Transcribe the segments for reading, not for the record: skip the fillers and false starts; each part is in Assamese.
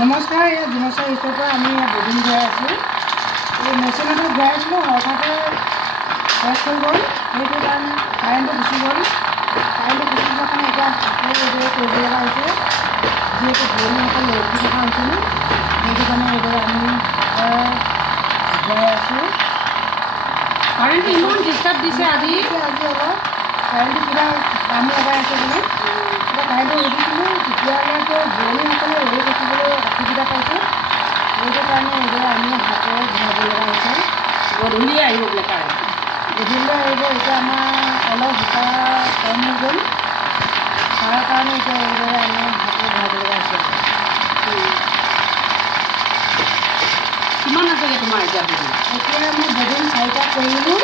নমস্কাৰ, এই জিনচৰ ইষ্টৰ পৰা আমি ববিন ঘূৰাই আছোঁ। এই মেচিনতে ঘূৰাই আছিলোঁ, হঠাতে শেষ হৈ গ'ল। সেইটো কাৰণে কাৰেণ্টটো গুচি গ'ল। কাৰেণ্টটো গুচি যোৱাৰ কাৰণে এতিয়া আকৌ এইদৰে কৰিব লগা হৈছে। যিহেতু ভনীসকল ৰখি থকা হৈছিলে, সেইটো কাৰণে এইদৰে আমি ঘূৰাই আছোঁ। কাৰেণ্টটো ইমান ডিষ্টাৰ্ব দিছে আজি অলপ কাৰেণ্টটো কিবা কাম লগাই আছে বুলি এতিয়া কাৰেণ্টটো সুধিছিলোঁ, তেতিয়াহ'লেতো ভনীসকলে ৰৈ থাকিবলৈ অসুবিধা পাইছে। সেইটো কাৰণে এইদৰে আমি হাতেৰে ঘূৰাব লগা হৈছে। গধূলিয়ে আহিব বোলে কাৰেণ্ট। গধূলিলৈ আহিব। এতিয়া আমাৰ অলপ সূতা কম হৈ গ'ল, তাৰ কাৰণে এতিয়া এইদৰে আমি হাতেৰে ঘূৰাব লগা হৈছে। কিমান আছেগৈ তোমাৰ এতিয়া ববিন? এতিয়া আমি ববিন 4টা কৰিলোঁ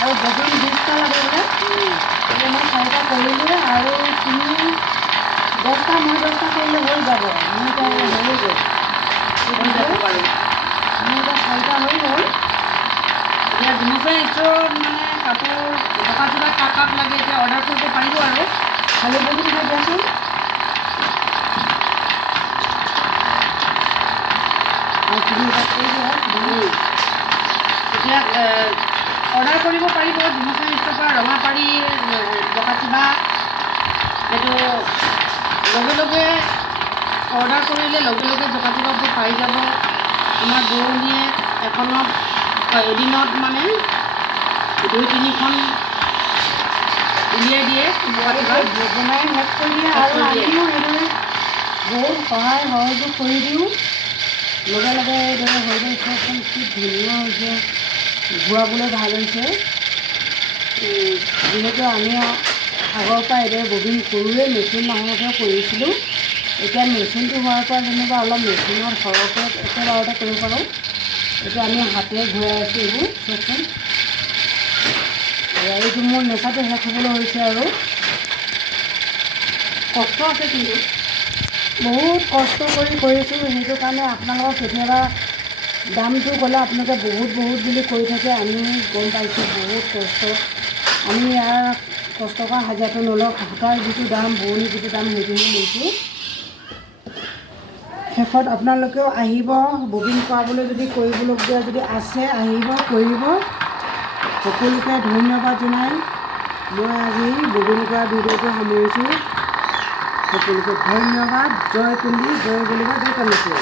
আৰু ববিন 20টা লাগে বোলে। এতিয়া মই 4টা কৰিলোঁ আৰু তুমি 10টা মই 10টা কৰিলে হৈ যাব। মোৰ এতিয়া হৈ গ'ল। হৈ যাব বাৰু। মোৰ এতিয়া 4টা হৈ গ'ল। এতিয়া জিনচৰ ইষ্টৰত মানে কাপোৰ টকা চকা কাক লাগে এতিয়া অৰ্ডাৰ কৰিব পাৰিব আৰু খালি ববিন দিব দিয়াচোন। আৰু তুমি এটা কৈ দিয়া এতিয়া অৰ্ডাৰ কৰিব পাৰিব জিনচৰ ইষ্টৰ পৰা ৰঙাপাৰী বকাচিবা। সেইটো লগে লগে অৰ্ডাৰ কৰিলে লগে লগে জকাচিবাবোৰ পাই যাব। আমাৰ বৌনীয়ে এদিনত মানে 2-3খন উলিয়াই দিয়ে বনাই শেষ কৰি দিয়ে আৰু আমিও এইদৰে বহুত সহায় সহযোগ কৰি দিওঁ। লগে লগে এইদৰে হৈ যায়। চাওকচোন কি ধুনীয়া হৈছে, ঘূৰাবলৈ ভাল হৈছে। যিহেতু আমি আগৰ পৰা এইদৰে ববিন কৰোঁৱেই, মেচিন নহওঁতেও কৰিছিলোঁ। এতিয়া মেচিনটো হোৱাৰ পৰা যেনিবা অলপ মেচিনত সৰহকৈ একেবাৰতে কৰিব পাৰোঁ। এতিয়া আমি হাতেৰে ঘূৰাই আছোঁ এইবোৰ। চাওকচোন এইটো মোৰ নেচাটো শেষ হ'বলৈ হৈছে আৰু কষ্ট আছে কিন্তু বহুত কষ্ট কৰি কৰিছোঁ। সেইটো কাৰণে আপোনালোকক কেতিয়াবা দামটো ক'লে আপোনালোকে বহুত বুলি কৈ থাকে। আমি গম পাইছোঁ বহুত কষ্ট। আমি ইয়াৰ কষ্ট কৰা হাজিৰাটো নলওঁ। সূতাৰ যিটো দাম, বোৱনী যিটো দাম, সেইটোহে লৈছোঁ। শেষত আপোনালোকেও আহিব, ববিন কৰাবলৈ যদি কৰিবলগীয়া যদি আছে আহিব, কৰিব। সকলোকে ধন্যবাদ জনাই মই আজি ববিন কৰা ভিডিঅ'টো সামৰিছোঁ। সকলোকে ধন্যবাদ। জয় কুলি, জয় বলিবা, জয় কামেশ্বৰ।